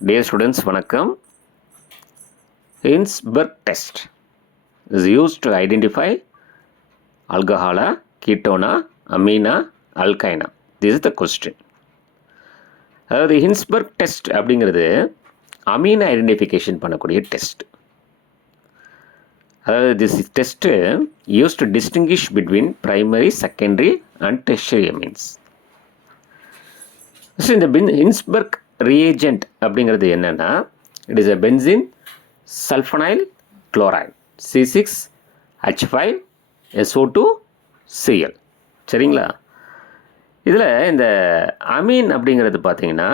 Dear students, வணக்கம். Hinsberg test is used to identify alcohola, ketona, amina, alkyna. This is the question. அதாவது Hinsberg test அப்படிங்கிறது amine identification பண்ணக்கூடிய test. அதாவது this test use to distinguish between primary, secondary and tertiary amines. So இந்த Hinsberg reagent அப்படிங்கிறது என்னென்னா, it is a benzene sulphonyl chloride C6H5SO2Cl. சரிங்களா? இதில் இந்த அமீன் அப்படிங்கிறது பார்த்தீங்கன்னா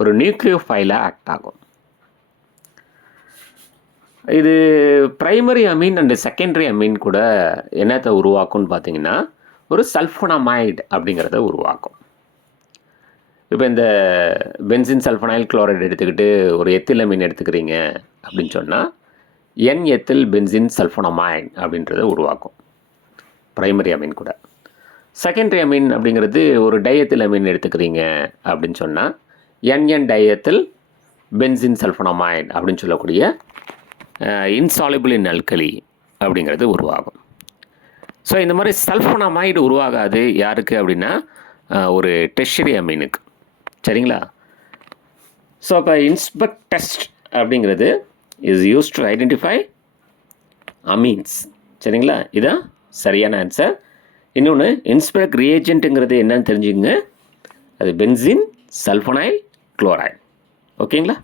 ஒரு நியூக்ளியோஃபைலாக ஆக்ட் ஆகும். இது primary amine and secondary amine கூட என்னத்தை உருவாக்கும்னு பார்த்தீங்கன்னா ஒரு சல்ஃபோனமைடு அப்படிங்கிறத உருவாக்கும். இப்போ இந்த பென்சின் சல்ஃபனைல் குளோரைடு எடுத்துக்கிட்டு ஒரு எத்தில் அமீன் எடுத்துக்கிறீங்க அப்படின்னு சொன்னால் எத்தில் பென்சின் சல்ஃபோனமைடு அப்படின்றத உருவாக்கும் ப்ரைமரி அமீன் கூட. செகண்டரி அமீன் அப்படிங்கிறது ஒரு டைஎத்தில் அமீன் எடுத்துக்கிறீங்க அப்படின்னு சொன்னால் டயத்தில் பென்சின் சல்ஃபோனமைடு அப்படின்னு சொல்லக்கூடிய இன்சாலிபிள் இன் அல்கலி அப்படிங்கிறது உருவாகும். ஸோ இந்த மாதிரி சல்ஃபோனமைடு உருவாகாது யாருக்கு அப்படின்னா ஒரு டெர்ஷரி அமீனுக்கு. சரிங்களா? ஸோ அப்போ ஹின்ஸ்பர்க் டெஸ்ட் அப்படிங்கிறது is use to identify amines. சரிங்களா? இதுதான் சரியான ஆன்சர். இன்னொன்று ஹின்ஸ்பர்க் ரியேஜென்ட்டுங்கிறது என்னன்னு தெரிஞ்சுக்கங்க. அது பென்சின் சல்ஃபனைல் குளோரைடு. ஓகேங்களா?